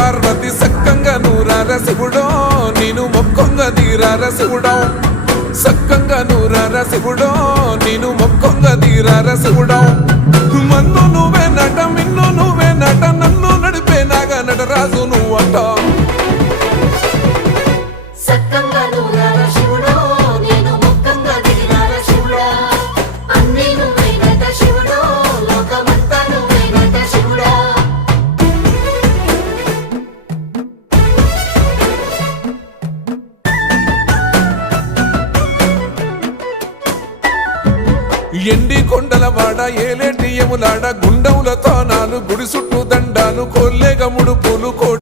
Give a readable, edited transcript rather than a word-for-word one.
పార్వతి సక్కంగా నూరార శివుడో నేను మొక్కంగా తీరార శివుడో సక్కంగా నూరార శివుడో నేను మొక్కంగా తీరార శివుడో మన్ను నువ్వే నట మిన్ను నువ్వే నట నన్ను నడిపే నాగా నటరాజు నువ్వట ఎండి కొండల వాడ ఏలేటి యములాడ గుండములతో నాలు గుడి చుట్టూ దండాలు కొల్లేగముడు పూలు